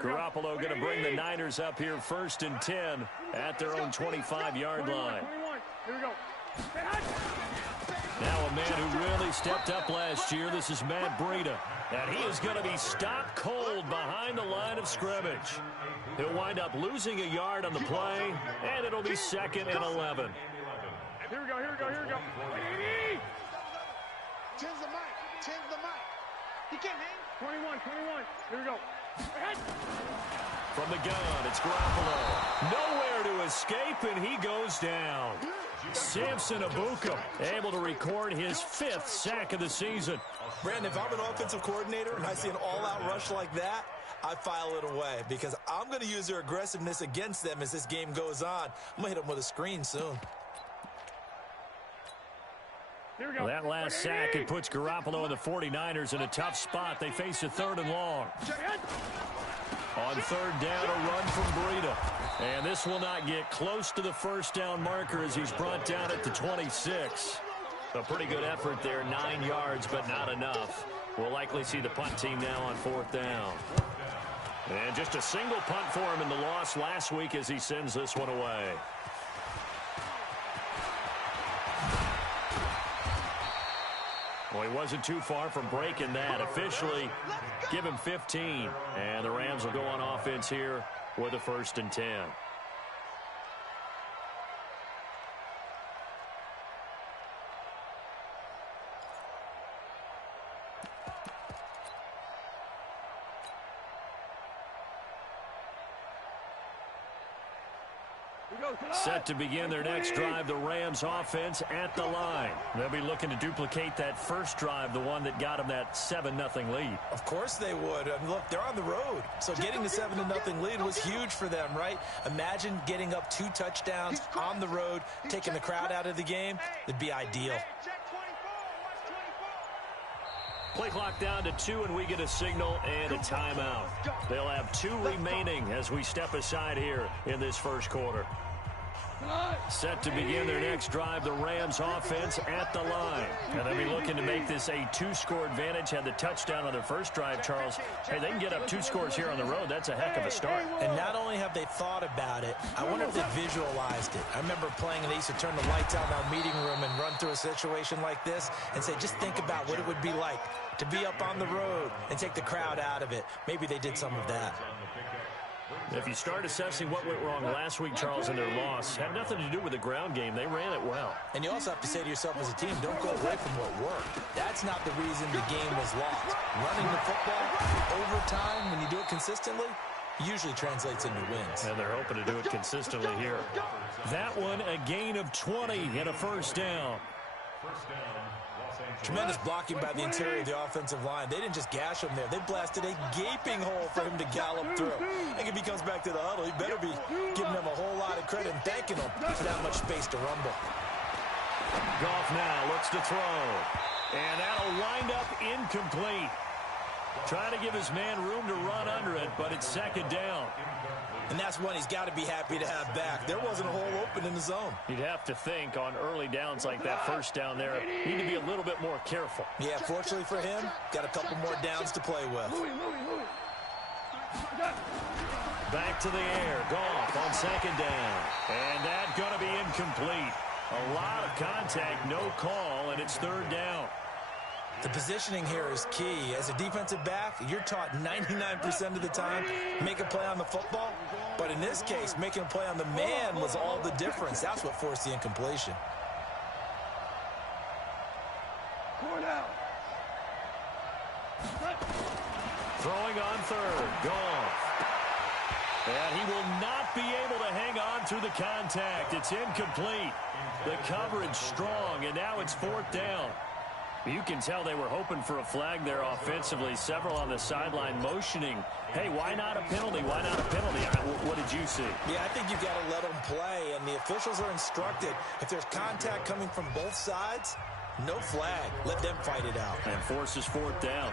Garoppolo going to bring the Niners up here 1st and 10 at their own 25-yard line. Here we go. Now a man who really stepped up last year. This is Matt Breida. And he is going to be stopped cold behind the line of scrimmage. He'll wind up losing a yard on the play, and it'll be 2nd and 11. Here we go. Change the mic. He can't hang. 21. Here we go. From the gun, it's Garoppolo. Nowhere to escape, and he goes down. Samson Abuka able to record his 5th sack of the season. Brandon, if I'm an offensive coordinator and I see an all-out rush like that, I file it away because I'm going to use their aggressiveness against them as this game goes on. I'm going to hit them with a screen soon. Well, that last sack, it puts Garoppolo and the 49ers in a tough spot. They face a 3rd and long. On 3rd down, a run from Breida. And this will not get close to the 1st down marker as he's brought down at the 26. A pretty good effort there, 9 yards, but not enough. We'll likely see the punt team now on 4th down. And just a single punt for him in the loss last week as he sends this one away. Well, he wasn't too far from breaking that. Officially, give him 15. And the Rams will go on offense here with a 1st and 10. Set to begin their next drive, the Rams offense at the line. They'll be looking to duplicate that first drive, the one that got them that 7-0 lead. Of course they would. I mean, look, they're on the road. So getting the 7-0 lead was huge for them, right? Imagine getting up 2 touchdowns on the road, taking the crowd out of the game. It'd be ideal. Play clock down to 2, and we get a signal and a timeout. They'll have 2 remaining as we step aside here in this first quarter. Set to begin their next drive, the Rams offense at the line. And they'll be looking to make this a 2-score advantage. Had the touchdown on their first drive, Charles. Hey, they can get up 2 scores here on the road. That's a heck of a start. And not only have they thought about it, I wonder if they visualized it. I remember playing and they used to turn the lights out in our meeting room and run through a situation like this and say, just think about what it would be like to be up on the road and take the crowd out of it. Maybe they did some of that. If you start assessing what went wrong last week, Charles, in their loss, had nothing to do with the ground game. They ran it well. And you also have to say to yourself as a team, don't go away from what worked. That's not the reason the game was lost. Running the football over time, when you do it consistently, usually translates into wins. And they're hoping to do it consistently here. That one, a gain of 20 and a 1st down. Tremendous blocking by the interior of the offensive line. They didn't just gash him there. They blasted a gaping hole for him to gallop through. And if he comes back to the huddle, he better be giving them a whole lot of credit and thanking them for that much space to rumble. Goff now looks to throw. And that'll wind up incomplete. Trying to give his man room to run under it, but it's 2nd down. And that's one he's got to be happy to have back. There wasn't a hole open in the zone. You'd have to think on early downs like that 1st down there, you need to be a little bit more careful. Yeah, fortunately for him, got a couple more downs to play with. Back to the air. Goff on 2nd down. And that's going to be incomplete. A lot of contact, no call, and it's 3rd down. The positioning here is key. As a defensive back, you're taught 99% of the time, make a play on the football. But in this case, making a play on the man was all the difference. That's what forced the incompletion. Throwing on 3rd. Goff. And he will not be able to hang on through the contact. It's incomplete. The coverage strong, and now it's 4th down. You can tell they were hoping for a flag there offensively. Several on the sideline motioning, hey, why not a penalty? Why not a penalty? What did you see? Yeah, I think you've got to let them play, and the officials are instructed. If there's contact coming from both sides, no flag. Let them fight it out. And forces 4th down.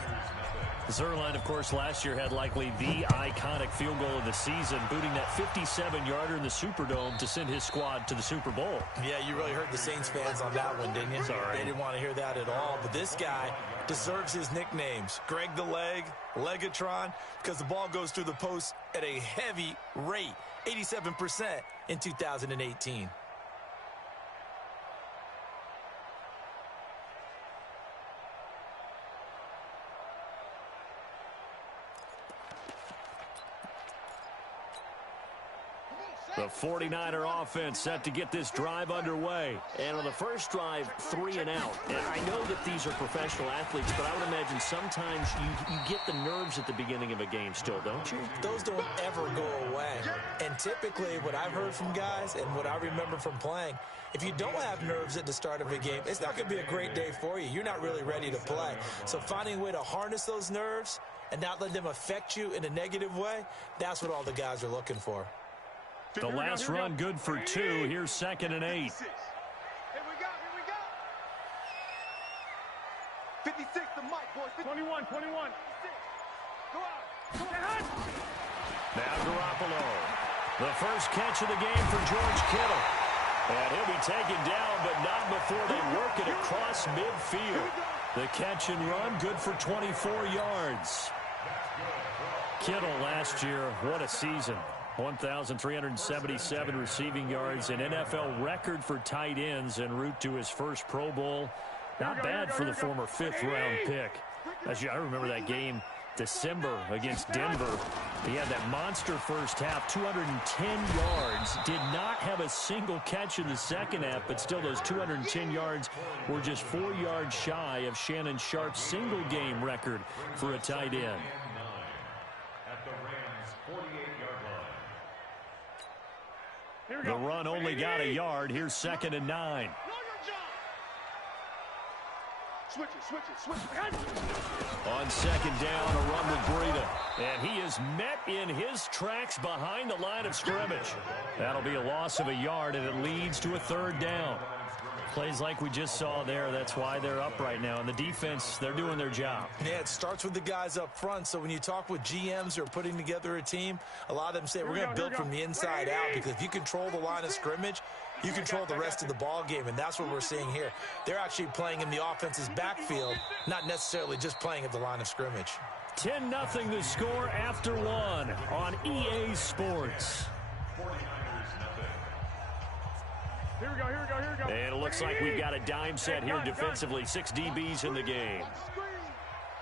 Zuerlein, of course, last year had likely the iconic field goal of the season, booting that 57-yarder in the Superdome to send his squad to the Super Bowl. Yeah, you really hurt the Saints fans on that one, didn't you? Sorry. They didn't want to hear that at all. But this guy deserves his nicknames. Greg the Leg, Legatron, because the ball goes through the post at a heavy rate, 87% in 2018. The 49er offense set to get this drive underway. And on the first drive, 3 and out. And I know that these are professional athletes, but I would imagine sometimes you get the nerves at the beginning of a game still, don't you? Those don't ever go away. And typically what I've heard from guys and what I remember from playing, if you don't have nerves at the start of a game, it's not going to be a great day for you. You're not really ready to play. So finding a way to harness those nerves and not let them affect you in a negative way, that's what all the guys are looking for. The last run good for 2. Here's 2nd and 8. Here we go. 56 to Mike, boys. 21. Go out. Now Garoppolo. The first catch of the game for George Kittle. And he'll be taken down, but not before they work it across midfield. The catch and run good for 24 yards. Kittle last year, what a season. 1,377 receiving yards, an NFL record for tight ends en route to his first Pro Bowl. Not bad for the former 5th-round pick. I remember that game, December against Denver. He had that monster first half, 210 yards. Did not have a single catch in the second half, but still those 210 yards were just 4 yards shy of Shannon Sharp's single-game record for a tight end. The run only got a yard. Here's 2nd and 9. Switch it. On 2nd down, a run with Breida. And he is met in his tracks behind the line of scrimmage. That'll be a loss of a yard, and it leads to a 3rd down. Plays like we just saw there, that's why they're up right now. And the defense, they're doing their job. Yeah, it starts with the guys up front. So when you talk with GMs who are putting together a team, a lot of them say, we're going to build from the inside out, because if you control the line of scrimmage, you control the rest of the ball game, and that's what we're seeing here. They're actually playing in the offense's backfield, not necessarily just playing at the line of scrimmage. 10-0 the score after 1 on EA Sports. Here we go. And it looks like we've got a dime set here defensively. 6 DBs in the game.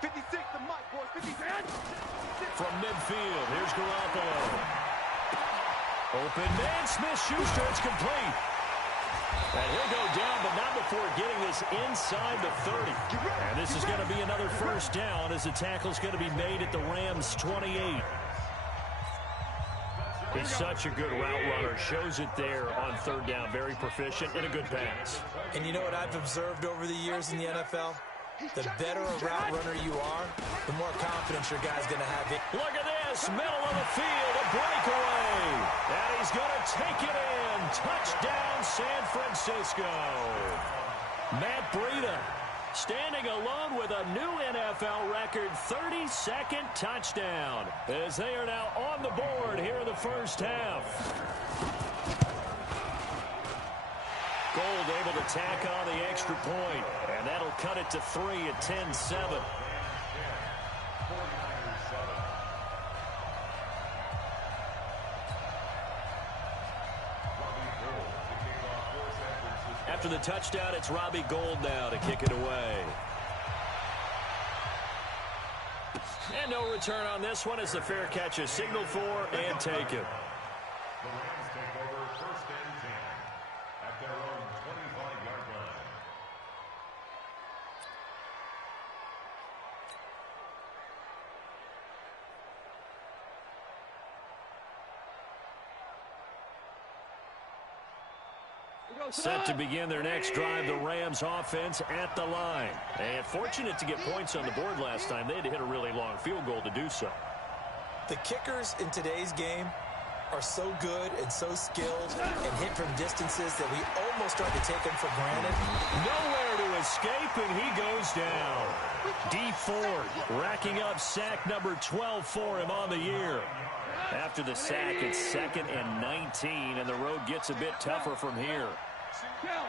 56 to Mike, boys. 56. From midfield, here's Garoppolo. Open man, Smith-Schuster, it's complete. And he'll go down, but not before getting this inside the 30. And this is going to be another 1st down as the tackle's going to be made at the Rams' 28. He's such a good route runner. Shows it there on 3rd down. Very proficient and a good pass. And you know what I've observed over the years in the NFL? The better a route runner you are, the more confidence your guy's going to have. Look at this. Middle of the field. A breakaway. And he's going to take it in. Touchdown, San Francisco. Matt Breida standing alone with a new NFL record 32nd touchdown as they are now on the board here in the first half. Gold able to tack on the extra point, and that'll cut it to 3 at 10-7. After the touchdown, it's Robbie Gould now to kick it away. And no return on this one as the fair catch is signaled for and taken. The Rams take over 1st and 10 at their own 25-yard line. Set to begin their next drive, the Rams offense at the line. And fortunate to get points on the board last time. They had to hit a really long field goal to do so. The kickers in today's game are so good and so skilled and hit from distances that we almost start to take them for granted. Nowhere to escape, and he goes down. D Ford racking up sack number 12 for him on the year. After the sack, it's 2nd and 19, and the road gets a bit tougher from here. Hey, you're on an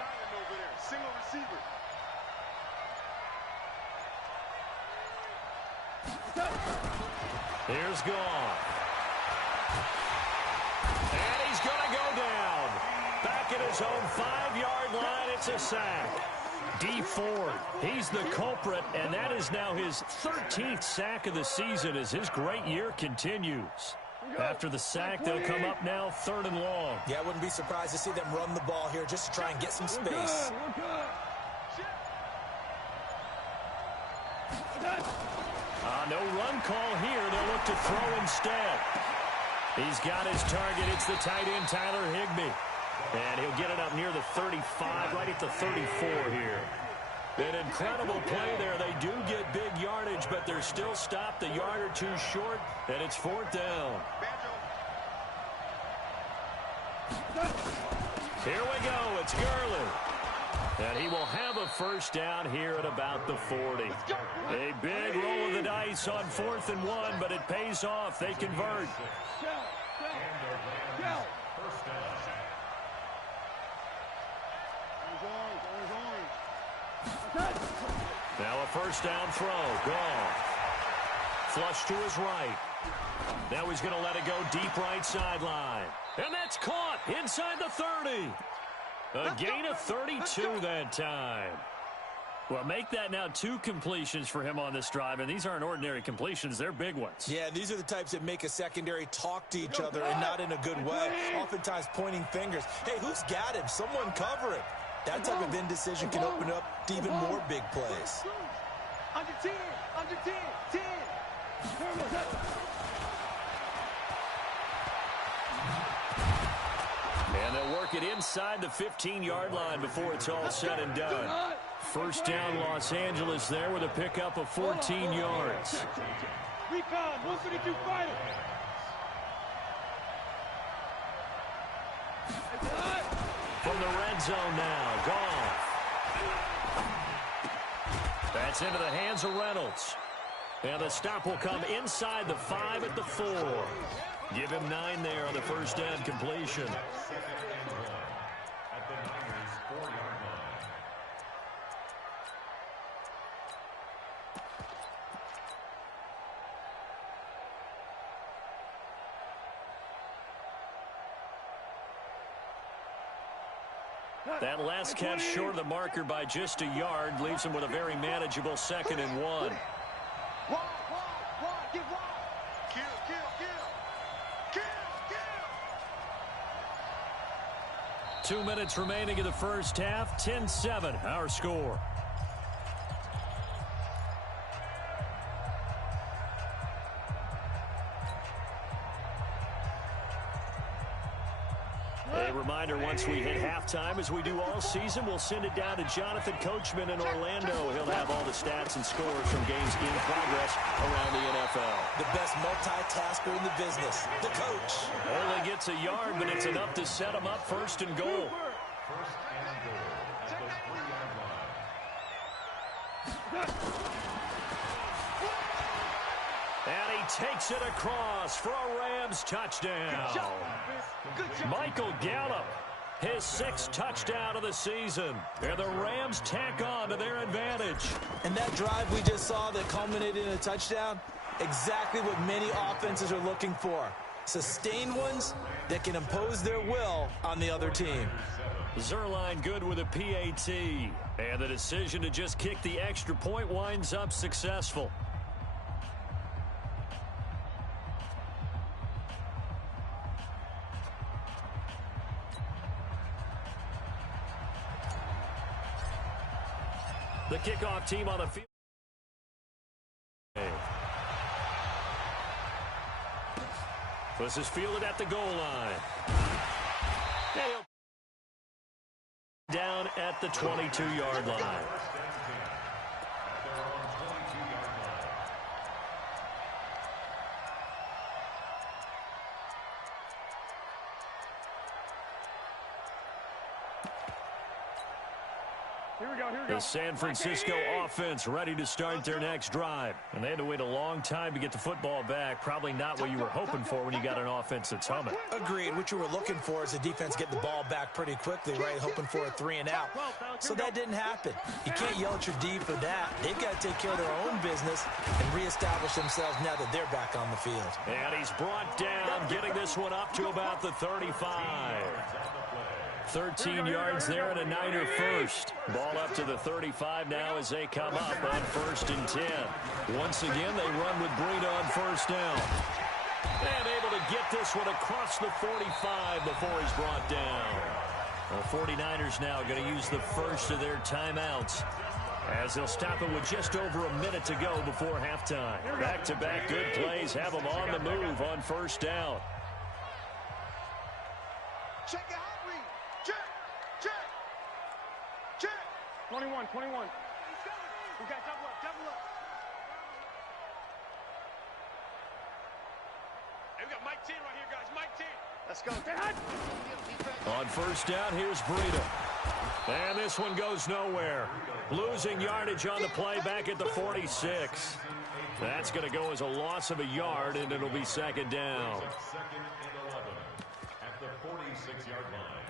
island over there. Single receiver. Here's Goff. And he's going to go down. Back at his own 5-yard line, it's a sack. D Ford, he's the culprit, and that is now his 13th sack of the season as his great year continues. After the sack, they'll come up now 3rd and long. Yeah, I wouldn't be surprised to see them run the ball here just to try and get some space. No run call here. They'll look to throw instead. He's got his target. It's the tight end, Tyler Higbee. And he'll get it up near the 35, right at the 34 here. An incredible play there. They do get big yardage, but they're still stopped a yard or two short, and it's 4th down. Here we go. It's Gurley. And he will have a first down here at about the 40. A big roll of the dice on 4th and 1, but it pays off. They convert. Now a first down throw. Goff. Flush to his right. Now he's going to let it go deep right sideline. And that's caught inside the 30. A gain of 32 that time. Well, make that now 2 completions for him on this drive, and these aren't ordinary completions. They're big ones. Yeah, these are the types that make a secondary talk to each other and not in a good way, oftentimes pointing fingers. Hey, who's got him? Someone cover him. That type of indecision can open up to even more big plays. Under 10, 10. And they'll work it inside the 15-yard line before it's all said and done. First down, Los Angeles there with a pickup of 14 yards. Recon, 132 fighter. From the red zone now, Goff. That's into the hands of Reynolds. And the stop will come inside the 5 at the 4. Give him 9 there on the first down completion. At the Niners' 4-yard line. That last catch short of the marker by just a yard leaves him with a very manageable 2nd and 1. Kill. 2 minutes remaining in the first half. 10-7, our score. A reminder, once we hit halftime, as we do all season, we'll send it down to Jonathan Coachman in Orlando. He'll have all the stats and scores from games in progress around the NFL. The best multitasker in the business, the coach. Only gets a yard, but it's enough to set him up 1st and goal. 1st and goal at the 3-yard line. And he takes it across for a Rams touchdown. Michael Gallup, his 6th touchdown of the season. And the Rams tack on to their advantage. And that drive we just saw that culminated in a touchdown, exactly what many offenses are looking for. Sustained ones that can impose their will on the other team. Zerline good with a PAT. And the decision to just kick the extra point winds up successful. The kickoff team on the field. This is fielded at the goal line. Down at the 22-yard line. The San Francisco offense ready to start their next drive. And they had to wait a long time to get the football back. Probably not what you were hoping for when you got an offense that's humming. Agreed. What you were looking for is the defense getting the ball back pretty quickly, right? Hoping for a 3 and out. So that didn't happen. You can't yell at your D for that. They've got to take care of their own business and reestablish themselves now that they're back on the field. And he's brought down, getting this one up to about the 35. 13 yards there and a Niner first. Ball up to the 35 now as they come up on 1st and 10. Once again, they run with Breida on 1st down. And able to get this one across the 45 before he's brought down. The 49ers now going to use the first of their timeouts as they'll stop it with just over a minute to go before halftime. Back-to-back good plays have them on the move on 1st down. Check it out, read. Check. 21. We got double up. Hey, we got Mike 10 right here, guys. Mike 10. Let's go. On 1st down, here's Breida. And this one goes nowhere. Losing yardage on the play back at the 46. That's going to go as a loss of a yard, and it'll be 2nd down. 2nd and 11 at the 46-yard line.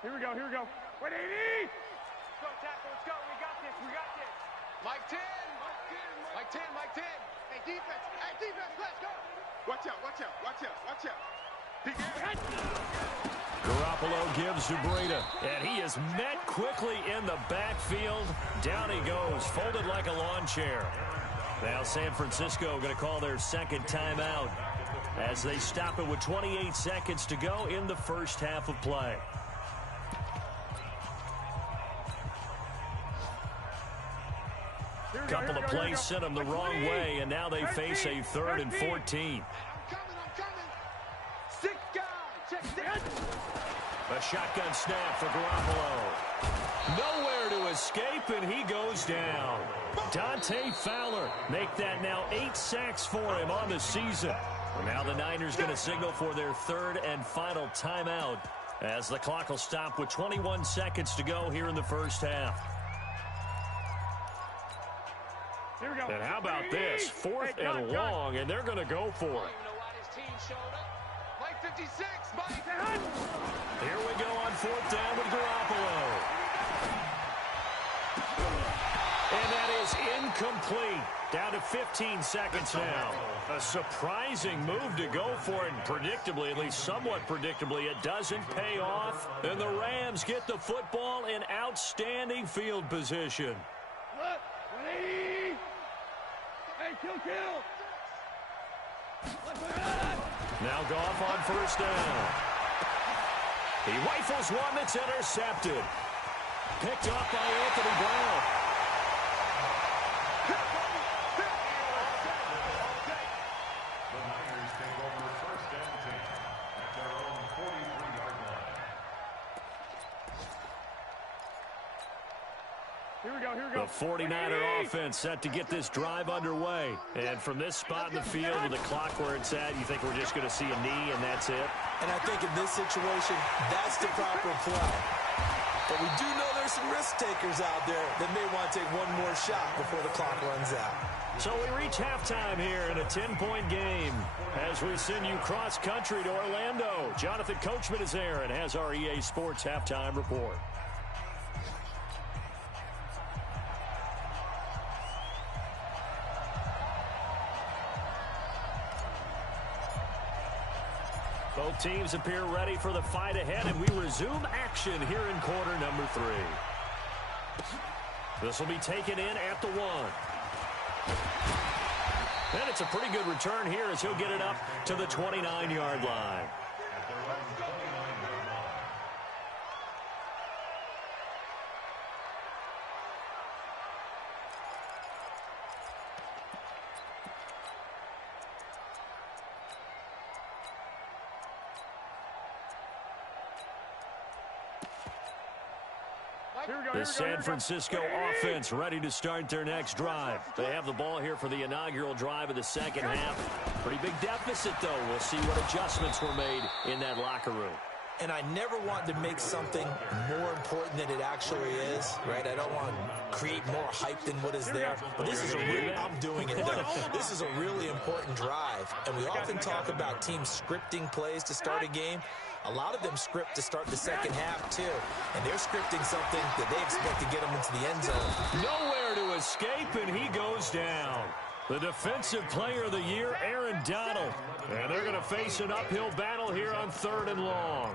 Here we go. Wait, 80! Let's go, tackle. Let's go. We got this. Mike 10. Mike 10. Hey, defense. Let's go. Watch out. Garoppolo gives to Breida, and he is met quickly in the backfield. Down he goes, folded like a lawn chair. Now San Francisco going to call their 2nd timeout as they stop it with 28 seconds to go in the first half of play. Couple of plays sent them the wrong way, and now they face a 3rd and 14. I'm coming. 6 guys. Check that. A shotgun snap for Garoppolo. Nowhere to escape, and he goes down. Dante Fowler make that now 8 sacks for him on the season. And now the Niners going to signal for their 3rd and final timeout as the clock will stop with 21 seconds to go here in the first half. Here we go. And how about this? 4th and long, and they're going to go for it. Mike 56. Mike. Here we go on 4th down with Garoppolo. And that is incomplete. Down to 15 seconds now. A surprising move to go for it. And predictably, at least somewhat predictably, it doesn't pay off. And the Rams get the football in outstanding field position. Hey, kill. Now Goff on 1st down. He rifles one that's intercepted. Picked up by Anthony Brown. The Niners take over 1st and 10 at their own 43-yard line. Here we go. The 49er offense set to get this drive underway. And from this spot in the field with the clock where it's at, you think we're just going to see a knee and that's it? And I think in this situation, that's the proper play. But we do know there's some risk takers out there that may want to take one more shot before the clock runs out. So we reach halftime here in a 10-point game as we send you cross-country to Orlando. Jonathan Coachman is there and has our EA Sports halftime report. Both teams appear ready for the fight ahead, and we resume action here in quarter number 3. This will be taken in at the 1. And it's a pretty good return here as he'll get it up to the 29-yard line. The San Francisco offense ready to start their next drive. They have the ball here for the inaugural drive of the second half. Pretty big deficit, though. We'll see what adjustments were made in that locker room. And I never want to make something more important than it actually is, right? I don't want to create more hype than what is there. But this is I'm doing it, though. This is a really important drive. And we often talk about teams scripting plays to start a game. A lot of them script to start the second half, too. And they're scripting something that they expect to get them into the end zone. Nowhere to escape, and he goes down. The defensive player of the year, Aaron Donald. And they're going to face an uphill battle here on 3rd and long.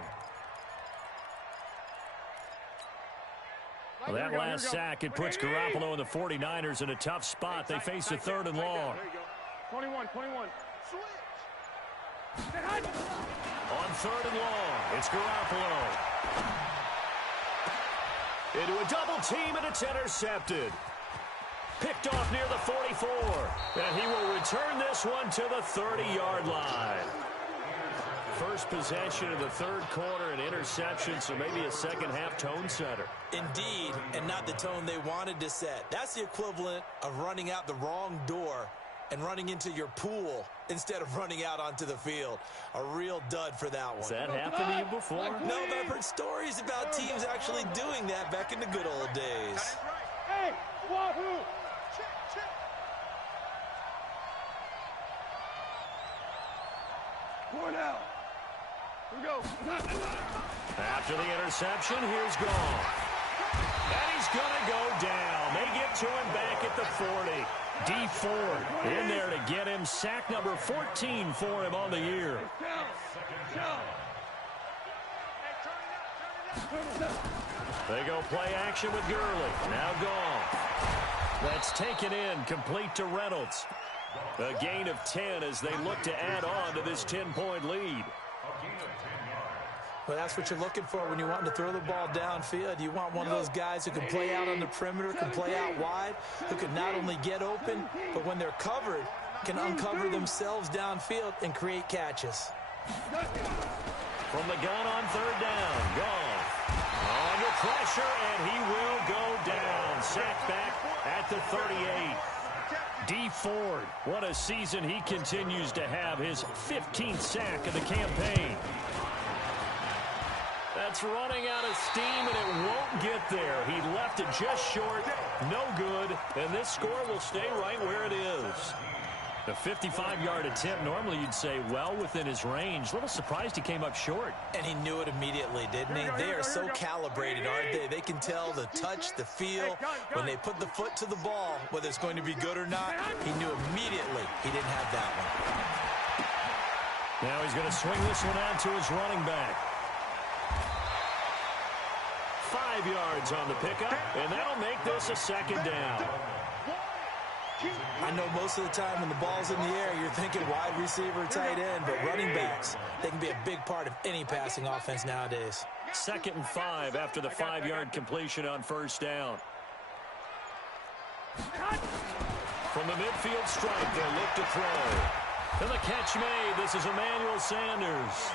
Well, that last sack, it puts Garoppolo and the 49ers in a tough spot. They face a 3rd and long. 21. Switch. On 3rd and long, it's Garoppolo. Into a double team, and it's intercepted. Picked off near the 44. And he will return this one to the 30-yard line. First possession of the 3rd quarter, an interception, so maybe a second-half tone setter. Indeed, and not the tone they wanted to set. That's the equivalent of running out the wrong door and running into your pool instead of running out onto the field. A real dud for that one. Has that happened to you before? No, but I've heard stories about teams actually doing that back in the good old days. Hey, wahoo! Check. Cornell. Here we go. After the interception, here's Gone. And he's going to go down. They get to him back at the 40. D Ford in there to get him. Sack number 14 for him on the year. They go play action with Gurley. Now Gone. That's taken in, complete to Reynolds. A gain of 10 as they look to add on to this 10-point lead. Well, that's what you're looking for when you want to throw the ball downfield. You want one of those guys who can play out on the perimeter, can play out wide, who can not only get open, but when they're covered, can uncover themselves downfield and create catches. From the gun on 3rd down, Gone. Under pressure, and he will go down. Sacked back at the 38. D Ford, what a season he continues to have. His 15th sack of the campaign. That's running out of steam, and it won't get there. He left it just short, no good, and this score will stay right where it is. The 55-yard attempt, normally you'd say well within his range. A little surprised he came up short. And he knew it immediately, didn't he? They are so calibrated, aren't they? They can tell the touch, the feel. When they put the foot to the ball, whether it's going to be good or not, he knew immediately he didn't have that one. Now he's going to swing this one out to his running back. 5 yards on the pickup, and that'll make this a 2nd down. I know most of the time when the ball's in the air, you're thinking wide receiver, tight end, but running backs, they can be a big part of any passing offense nowadays. 2nd and 5 after the 5-yard completion on 1st down. From the midfield stripe, they'll look to throw. And the catch made. This is Emmanuel Sanders.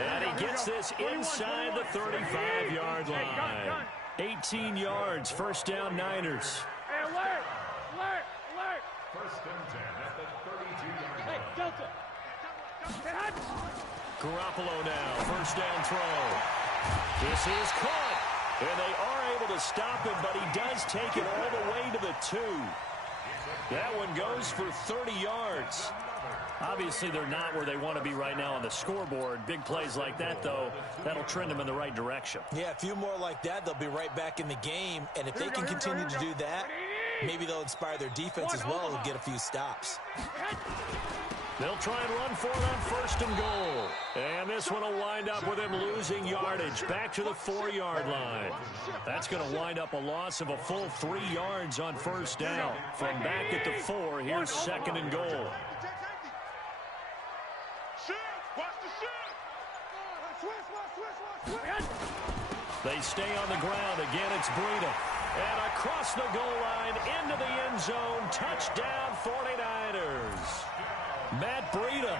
And he gets this inside the 35-yard line. 18 yards, 1st down Niners. Hey, alert! First and 10 at the 32-yard line. Hey, Delta! Garoppolo now, 1st down throw. This is caught. And they are able to stop him, but he does take it all the way to the 2. That one goes for 30 yards. Obviously, they're not where they want to be right now on the scoreboard. Big plays like that, though, that'll trend them in the right direction. Yeah, a few more like that, they'll be right back in the game. And if they can continue to do that, maybe they'll inspire their defense as well and get a few stops. They'll try and run for it on 1st and goal. And this one will wind up with him losing yardage back to the 4-yard line. That's going to wind up a loss of a full 3 yards on 1st down. From back at the 4, here's 2nd and goal. They stay on the ground. Again, it's Breida. And across the goal line, into the end zone. Touchdown, 49ers. Matt Breida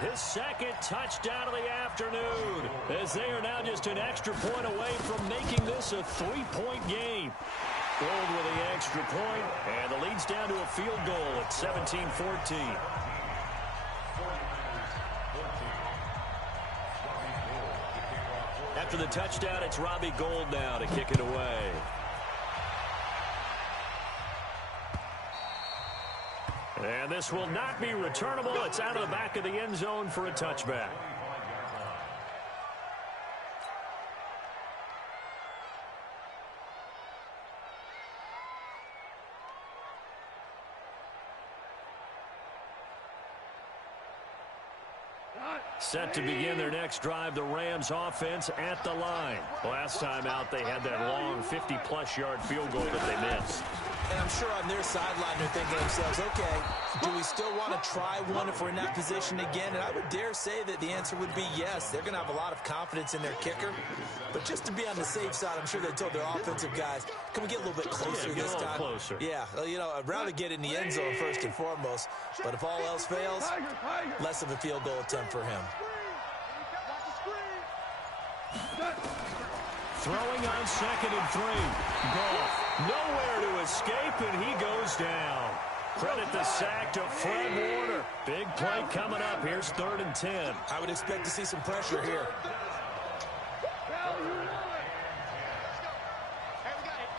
his second touchdown of the afternoon, as they are now just an extra point away from making this a 3-point game. Gold with the extra point, and the lead's down to a field goal at 17-14. After the touchdown, it's Robbie Gould now to kick it away. And this will not be returnable. It's out of the back of the end zone for a touchback. Set to begin their next drive, the Rams offense at the line. Last time out, they had that long 50-plus yard field goal that they missed. And I'm sure on their sideline they're thinking to themselves, okay, do we still want to try one if we're in that position again? And I would dare say that the answer would be yes. They're going to have a lot of confidence in their kicker. But just to be on the safe side, I'm sure they told their offensive guys, can we get a little bit closer this time? Closer. Yeah, you know, I'd rather get in the end zone first and foremost. But if all else fails, less of a field goal attempt for him. Throwing on 2nd and 3. Goff nowhere to escape, and he goes down. Credit the sack to Fred Warner. Big play coming up. Here's 3rd and 10. I would expect to see some pressure here.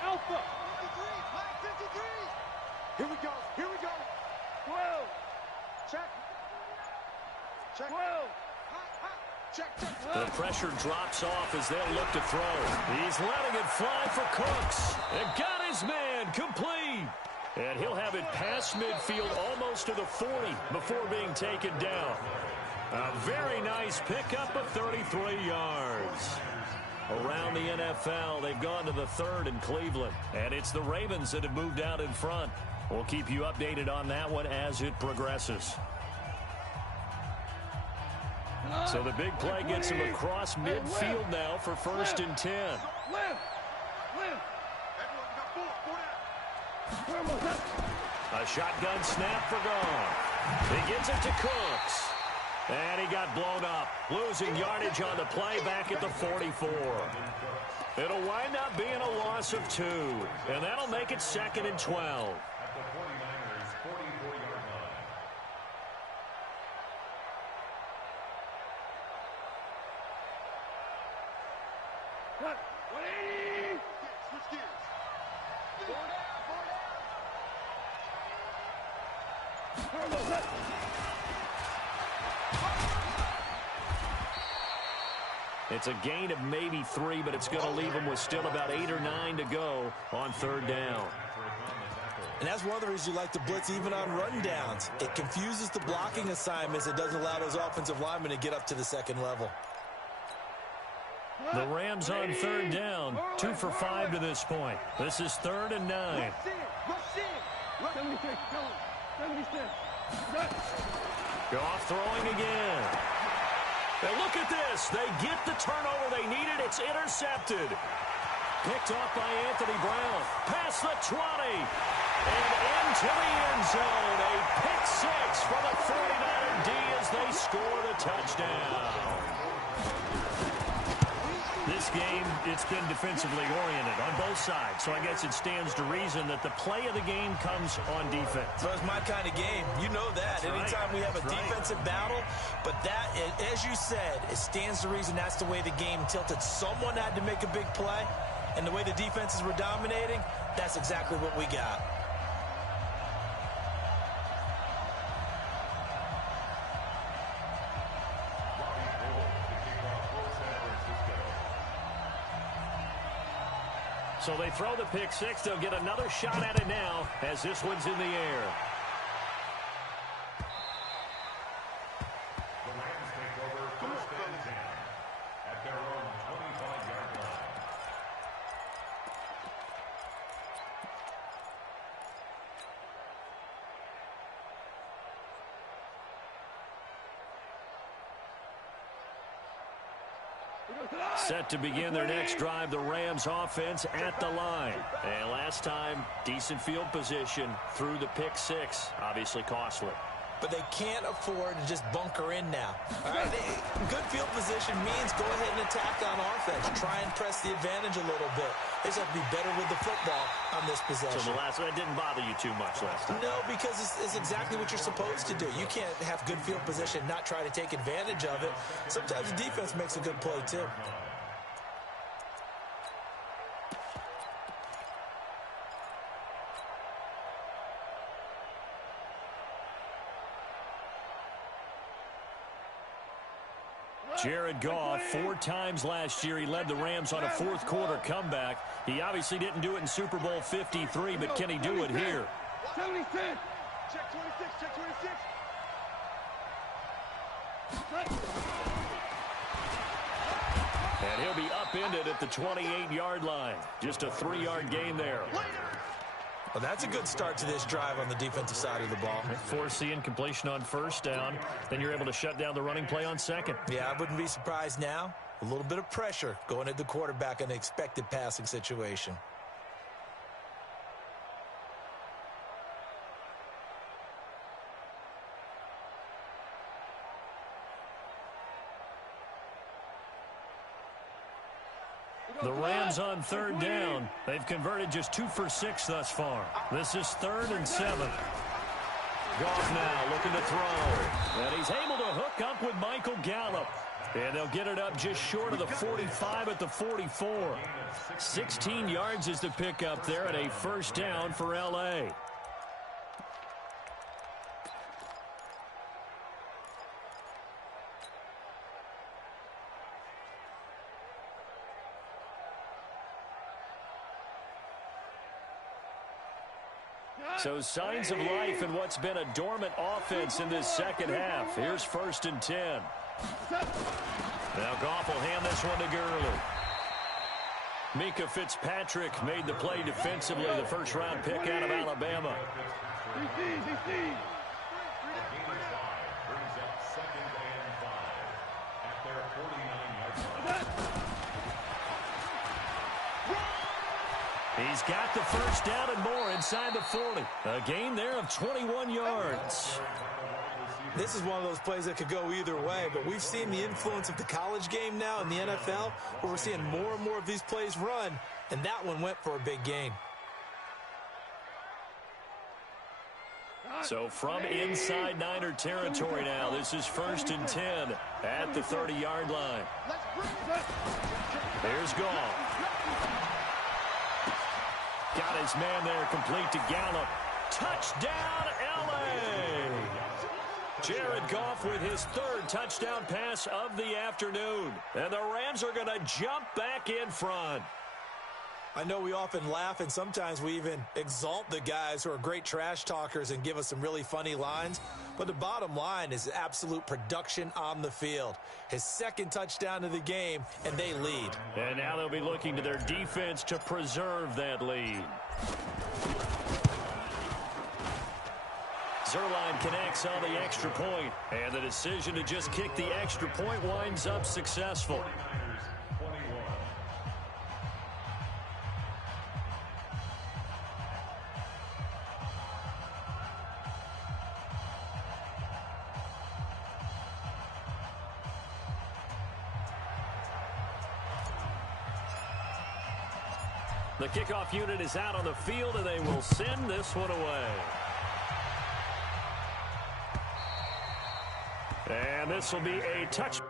Alpha. 53. Here we go. 12. Check. 12. Check. The pressure drops off as they'll look to throw. He's letting it fly for Cooks. And got his man complete. And he'll have it past midfield almost to the 40 before being taken down. A very nice pickup of 33 yards. Around the NFL, they've gone to the 3rd in Cleveland. And it's the Ravens that have moved out in front. We'll keep you updated on that one as it progresses. So the big play gets him across midfield now for 1st and 10. A shotgun snap for Goff. He gives it to Cooks. And he got blown up. Losing yardage on the play back at the 44. It'll wind up being a loss of 2. And that'll make it 2nd and 12. It's a gain of maybe 3, but it's going to leave them with still about 8 or 9 to go on 3rd down. And that's one of the reasons you like to blitz even on rundowns. It confuses the blocking assignments. It doesn't allow those offensive linemen to get up to the 2nd level. The Rams on 3rd down, 2 for 5 to this point. This is 3rd and 9. Goff throwing again. And look at this. They get the turnover they needed. It's intercepted. Picked off by Anthony Brown. Past the 20. And into the end zone. A pick 6 for the 49er D as they score the touchdown. This game, it's been defensively oriented on both sides. So I guess it stands to reason that the play of the game comes on defense. Well, it's my kind of game. You know that. That's Anytime right. we have a That's defensive battle. But that, as you said, it stands to reason that's the way the game tilted. Someone had to make a big play. And the way the defenses were dominating, that's exactly what we got. So they throw the pick 6. They'll get another shot at it now as this one's in the air. The Rams take over 1st and 10 at their own 25-yard line. Set to begin their next drive, the Rams offense at the line. And last time, decent field position through the pick 6. Obviously costly. but they can't afford to just bunker in now. All right, good field position means go ahead and attack on offense. Try and press the advantage a little bit. They just have to be better with the football on this possession. So the last one, that didn't bother you too much last time? No, because it's exactly what you're supposed to do. You can't have good field position, not try to take advantage of it. Sometimes the defense makes a good play, too. Jared Goff, 4 times last year he led the Rams on a fourth-quarter comeback. He obviously didn't do it in Super Bowl 53, but can he do it here? 76. Check 26. Check 26. And he'll be upended at the 28-yard line. Just a 3-yard gain there. Well, that's a good start to this drive on the defensive side of the ball. Force the incompletion on first down. Then you're able to shut down the running play on second. Yeah, I wouldn't be surprised now. A little bit of pressure going at the quarterback in an expected passing situation. The Rams on third down. They've converted just 2 for 6 thus far. This is 3rd and 7. Goff now looking to throw. And he's able to hook up with Michael Gallup. And they'll get it up just short of the 45 at the 44. 16 yards is the pickup there and a first down for L.A. So signs of life in what's been a dormant offense in this second half. Here's 1st and 10. Now Goff will hand this one to Gurley. Mika Fitzpatrick made the play defensively, the first-round pick out of Alabama. He's got the first down and more inside the 40. A gain there of 21 yards. This is one of those plays that could go either way, but we've seen the influence of the college game now in the NFL, where we're seeing more and more of these plays run, and that one went for a big gain. So from inside Niner territory now, this is 1st and 10 at the 30-yard line. Here's Goff. Got his man there, complete to Gallup. Touchdown, L.A. Jared Goff with his 3rd touchdown pass of the afternoon. And the Rams are going to jump back in front. I know we often laugh, and sometimes we even exalt the guys who are great trash talkers and give us some really funny lines. But the bottom line is absolute production on the field. His 2nd touchdown of the game, and they lead. And now they'll be looking to their defense to preserve that lead. Zerline connects on the extra point, and the decision to just kick the extra point winds up successful. The kickoff unit is out on the field, and they will send this one away. And this will be a touch.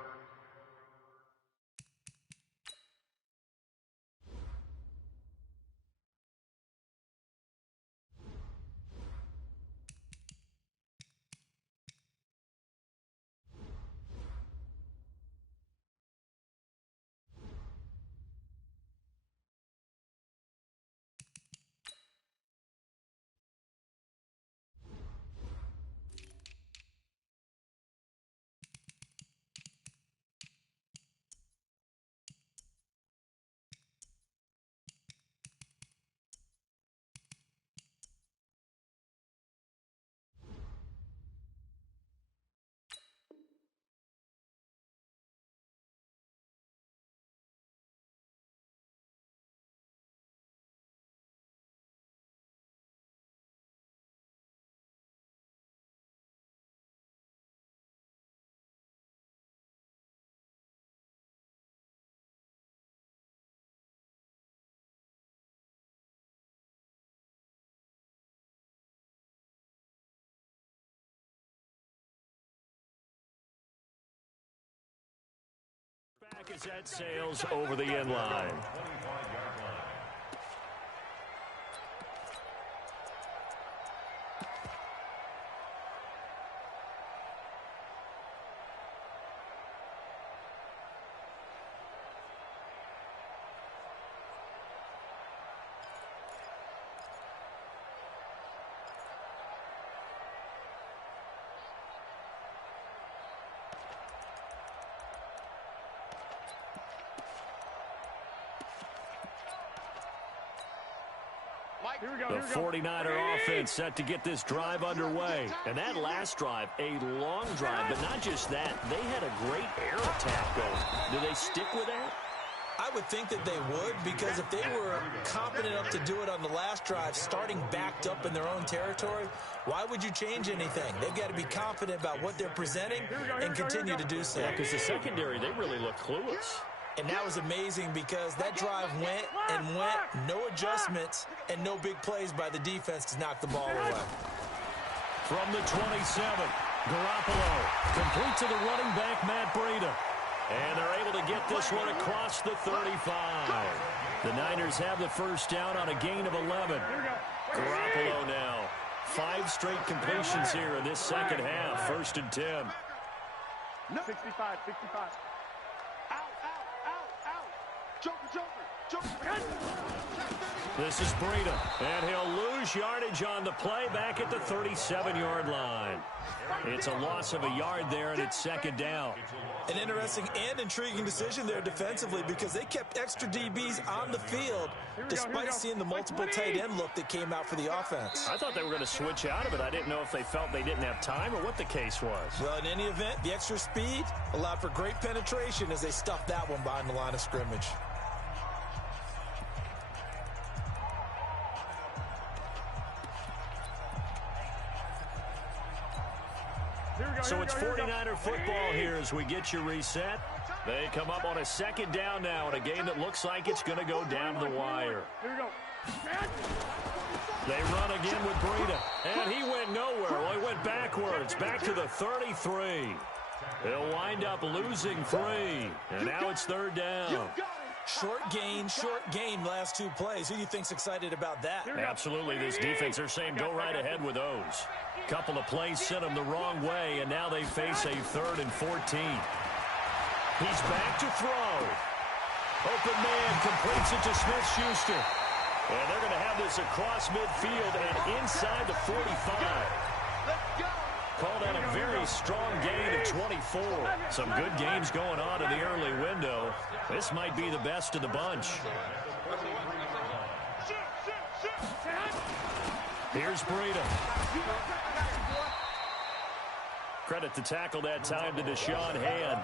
back as that sails over the end line. The 49er offense set to get this drive underway. And that last drive, a long drive, but not just that. They had a great air attack going. Do they stick with that? I would think that they would, because if they were confident enough to do it on the last drive, starting backed up in their own territory, why would you change anything? They've got to be confident about what they're presenting and continue to do so. Yeah, because the secondary, they really look clueless. And that was amazing because that drive went and went, no adjustments, and no big plays by the defense to knock the ball away. From the 27, Garoppolo complete to the running back, Matt Breida. And they're able to get this one across the 35. The Niners have the first down on a gain of 11. Garoppolo now. 5 straight completions here in this second half. 1st and 10. 65. Joker. This is Breida, and he'll lose yardage on the play back at the 37-yard line. It's a loss of a yard there, and it's 2nd down. An interesting and intriguing decision there defensively, because they kept extra DBs on the field despite seeing the multiple tight end look that came out for the offense. I thought they were going to switch out of it. I didn't know if they felt they didn't have time or what the case was. Well, in any event, the extra speed allowed for great penetration as they stuffed that one behind the line of scrimmage. So it's 49er football here as we get you reset. They come up on a 2nd down now in a game that looks like it's going to go down the wire. They run again with Breida, and he went nowhere. Well, he went backwards, back to the 33. They'll wind up losing 3, and now it's 3rd down. Short gain, last 2 plays. Who do you think's excited about that? Absolutely, this defense, they're saying go right ahead with those. Couple of plays sent them the wrong way, and now they face a 3rd and 14. He's back to throw. Open man completes it to Smith-Schuster. And they're going to have this across midfield and inside the 45. Called out a very strong gain of 24. Some good games going on in the early window. This might be the best of the bunch. Here's Breida. Credit the tackle that time to Deshaun Hand.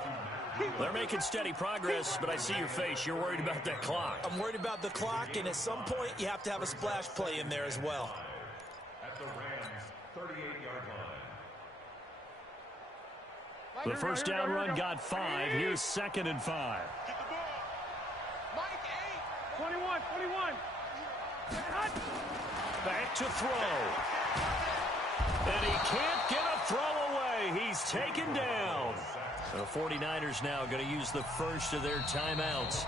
They're making steady progress, but I see your face. You're worried about that clock. I'm worried about the clock, and at some point, you have to have a splash play in there as well. At the Rams' 38-yard line. The first down run got 5. Here's 2nd and 5. Get the ball. Mike 8. 21. Back to throw. And he can't get a throw away. He's taken down. The 49ers now going to use the first of their timeouts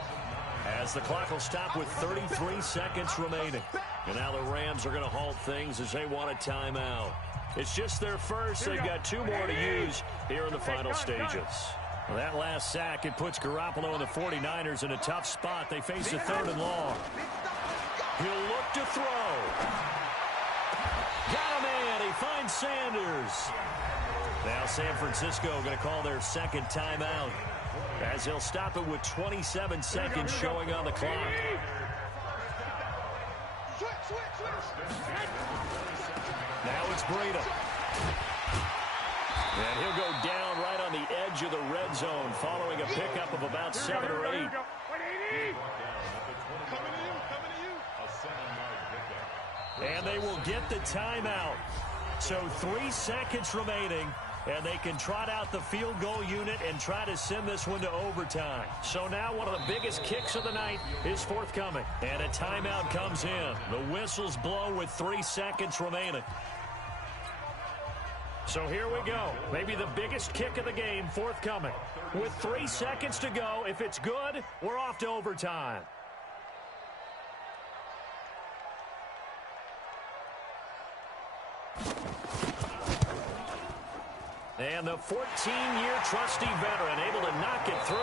as the clock will stop with 33 seconds remaining. And now the Rams are going to halt things as they want a timeout. It's just their first. They've got 2 more to use here in the final stages. Well, that last sack, it puts Garoppolo and the 49ers in a tough spot. They face a 3rd and long. He'll look to throw. Got a man. He finds Sanders. Now San Francisco going to call their 2nd timeout as they'll stop it with 27 seconds showing on the clock. Now it's Breida. And he'll go down right on the edge of the red zone following a pickup of about 7 or 8. And they will get the timeout. So 3 seconds remaining, and they can trot out the field goal unit and try to send this one to overtime. So now one of the biggest kicks of the night is forthcoming. And a timeout comes in. The whistles blow with 3 seconds remaining. So here we go. Maybe the biggest kick of the game forthcoming. With 3 seconds to go, if it's good, we're off to overtime. And the 14-year trusty veteran able to knock it through,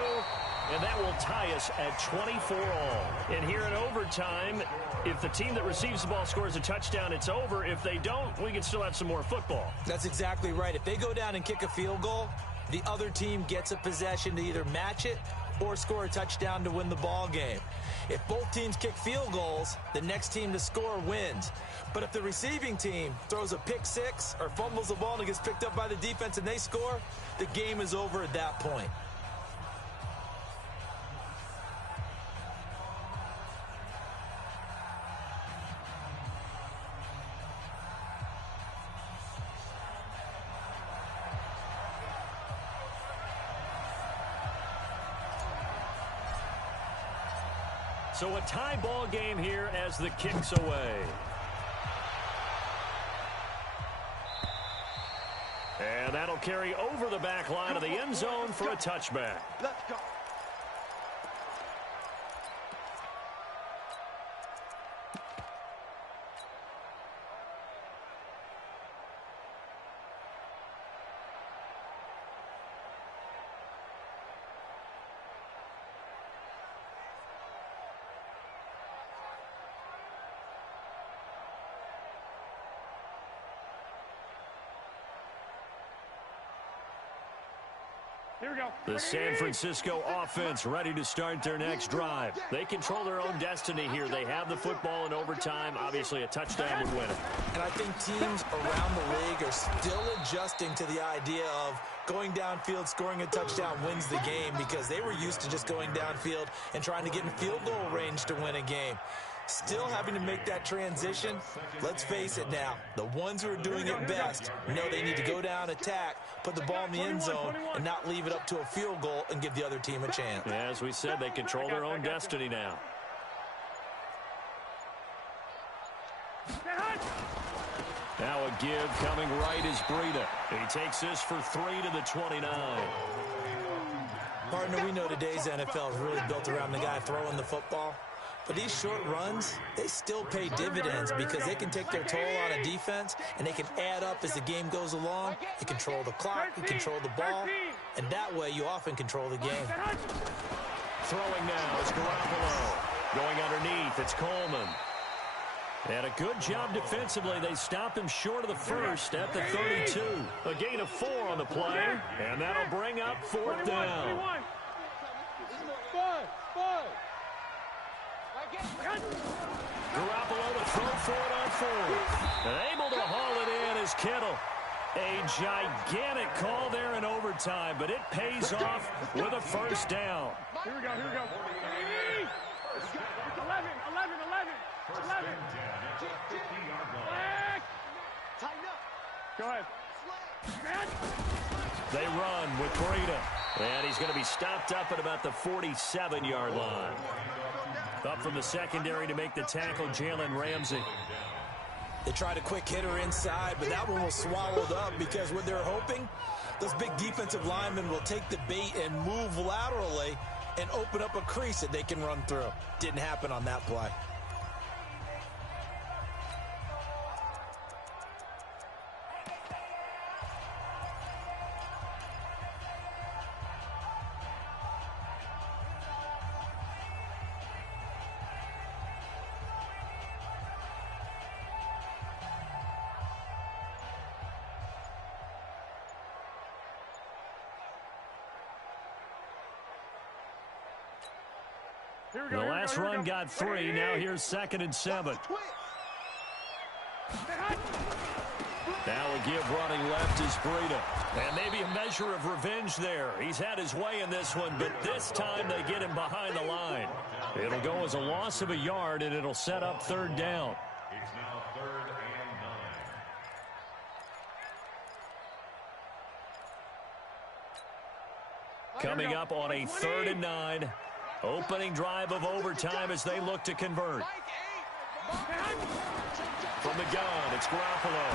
and that will tie us at 24 all. And here in overtime, if the team that receives the ball scores a touchdown, it's over. If they don't, we can still have some more football. That's exactly right. If they go down and kick a field goal, the other team gets a possession to either match it or score a touchdown to win the ball game. If both teams kick field goals, the next team to score wins. But if the receiving team throws a pick six or fumbles the ball and it gets picked up by the defense and they score, the game is over at that point. So a tie ball game here as the kick's away. And that'll carry over the back line of the end zone for a touchback. Let's go. Here we go. The San Francisco offense ready to start their next drive. They control their own destiny here. They have the football in overtime. Obviously, a touchdown would win it. And I think teams around the league are still adjusting to the idea of going downfield, scoring a touchdown wins the game, because they were used to just going downfield and trying to get in field goal range to win a game. Still having to make that transition. Let's face it now, the ones who are doing it best know they need to go down, attack, put the ball in the end zone, and not leave it up to a field goal and give the other team a chance. Yeah, as we said, they control their own destiny now. Now a give coming right is Breida. He takes this for 3 to the 29. Partner, we know today's NFL is really built around the guy throwing the football. But these short runs, they still pay dividends because they can take their toll on a defense and they can add up as the game goes along. You control the clock, you control the ball, and that way you often control the game. Throwing now is Garoppolo. Going underneath, it's Coleman. And a good job defensively. They stop him short of the first at the 32. A gain of 4 on the play, and that'll bring up 4th down. Garoppolo to throw for it on 4th. And able to haul it in is Kittle. A gigantic call there in overtime, but it pays off with a first down. Here we go, here we go. 11. Go ahead. They run with Breida. And he's going to be stopped up at about the 47-yard line. Up from the secondary to make the tackle, Jalen Ramsey. They tried a quick hitter inside, but that one was swallowed up because what they're hoping, those big defensive linemen will take the bait and move laterally and open up a crease that they can run through. Didn't happen on that play. The last run got 3. Now here's 2nd and 7. Now a give running left is Breida. And maybe a measure of revenge there. He's had his way in this one, but this time they get him behind the line. It'll go as a loss of a yard, and it'll set up 3rd down. It's now 3rd and 9. Coming up on a 3rd and 9. Opening drive of overtime as they look to convert. From the gun, it's Garoppolo.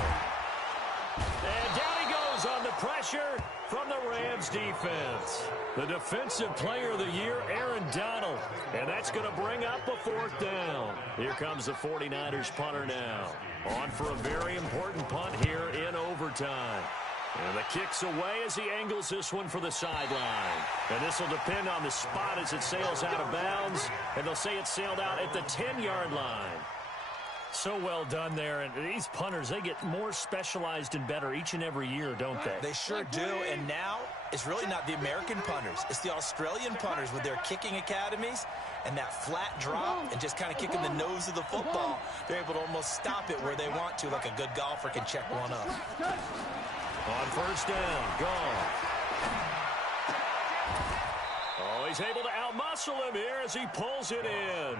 And down he goes Calls on the pressure from the Rams defense. The defensive player of the year, Aaron Donald. And that's going to bring up a 4th down. Here comes the 49ers punter now. On for a very important punt here in overtime. And the kick's away as he angles this one for the sideline. And this will depend on the spot as it sails out of bounds. And they'll say it sailed out at the 10-yard line. So well done there. And these punters, they get more specialized and better each and every year, don't they? They sure do. And now it's really not the American punters. It's the Australian punters with their kicking academies and that flat drop and just kind of kicking the nose of the football. They're able to almost stop it where they want to, like a good golfer can check one up. On 1st down, gone. Oh, he's able to outmuscle him here as he pulls it in.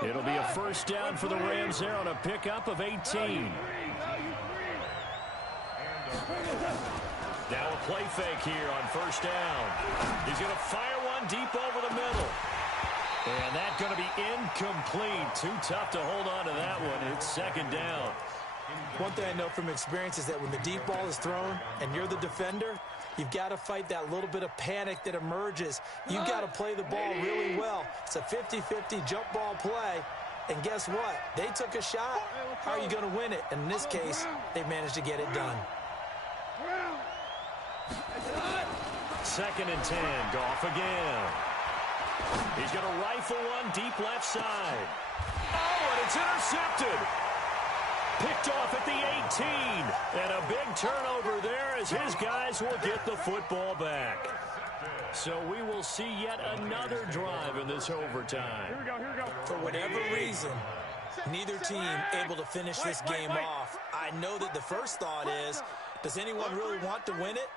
It'll be a 1st down for the Rams there on a pickup of 18. Now a play fake here on 1st down. He's going to fire one deep over the middle. And that's going to be incomplete. Too tough to hold on to that one. It's 2nd down. One thing I know from experience is that when the deep ball is thrown and you're the defender, you've got to fight that little bit of panic that emerges. You've got to play the ball really well. It's a 50-50 jump ball play. And guess what? They took a shot. How are you going to win it? And in this case, they managed to get it done. 2nd and 10. Goff again. He's going to rifle one deep left side. Oh, and it's intercepted. Picked off at the 18. And a big turnover there as his guys will get the football back. So we will see yet another drive in this overtime. Here we go. For whatever reason, neither team able to finish this game off. I know that the first thought is, does anyone really want to win it?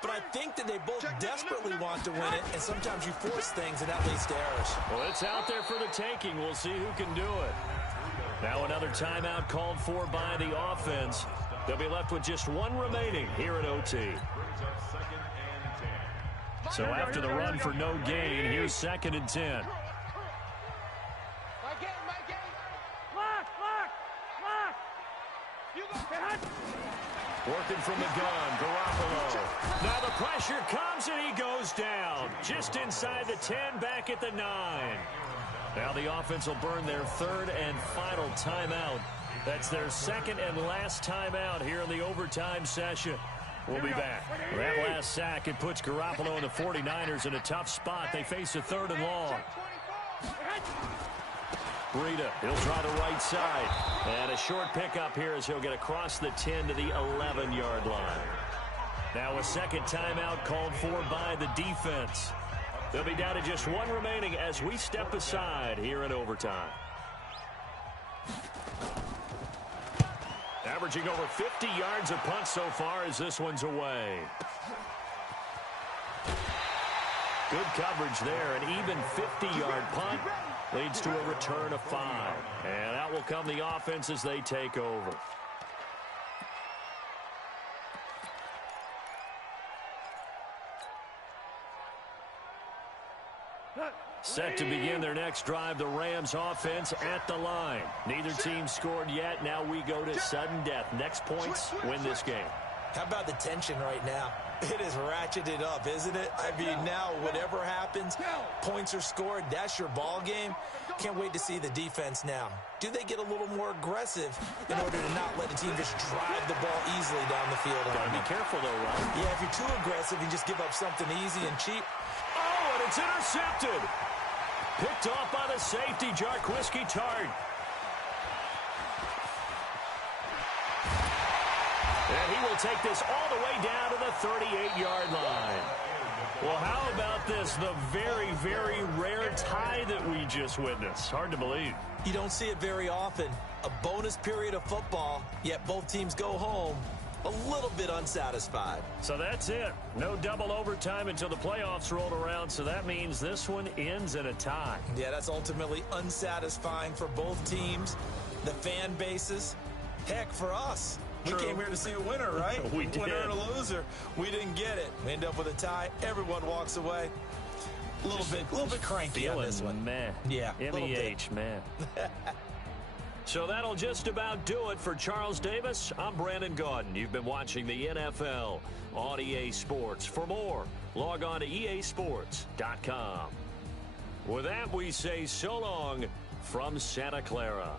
But I think that they both desperately want to win it, and sometimes you force things, and that leads to errors. Well, it's out there for the taking. We'll see who can do it. Now another timeout called for by the offense. They'll be left with just one remaining here at OT. So after the run for no gain, here's 2nd and 10. Working from the gun, Garoppolo. Now the pressure comes and he goes down. Just inside the 10, back at the 9. Now the offense will burn their 3rd and final timeout. That's their 2nd and last timeout here in the overtime session. We'll be back. That last sack, it puts Garoppolo and the 49ers in a tough spot. They face a 3rd and long. Breida, he'll try the right side. And a short pickup here as he'll get across the 10 to the 11-yard line. Now a 2nd timeout called for by the defense. They'll be down to just one remaining as we step aside here in overtime. Averaging over 50 yards a punt so far as this one's away. Good coverage there. An even 50-yard punt leads to a return of 5. And out will come the offense as they take over. Set to begin their next drive, the Rams offense at the line. Neither team scored yet. Now we go to sudden death. Next points win this game. How about the tension right now? It is ratcheted up, isn't it? I mean, now whatever happens, points are scored, that's your ball game. Can't wait to see the defense now. Do they get a little more aggressive in order to not let the team just drive the ball easily down the field? Gotta be careful, though, right? Yeah, if you're too aggressive, you just give up something easy and cheap. Oh, and it's intercepted. Picked off by the safety, Jarquiski Tart. And he will take this all the way down to the 38-yard line. Well, how about this? The very, very rare tie that we just witnessed. Hard to believe. You don't see it very often. A bonus period of football, yet both teams go home a little bit unsatisfied. So that's it. No double overtime until the playoffs rolled around, so that means this one ends in a tie. Yeah, that's ultimately unsatisfying for both teams, the fan bases. Heck, for us. True. We came here to see a winner, right? We did. Winner and a loser. We didn't get it. We end up with a tie. Everyone walks away. A little bit cranky on this one. Man. Yeah, MEH, man. So that'll just about do it for Charles Davis. I'm Brandon Gaudin. You've been watching the NFL on EA Sports. For more, log on to easports.com. With that, we say so long from Santa Clara.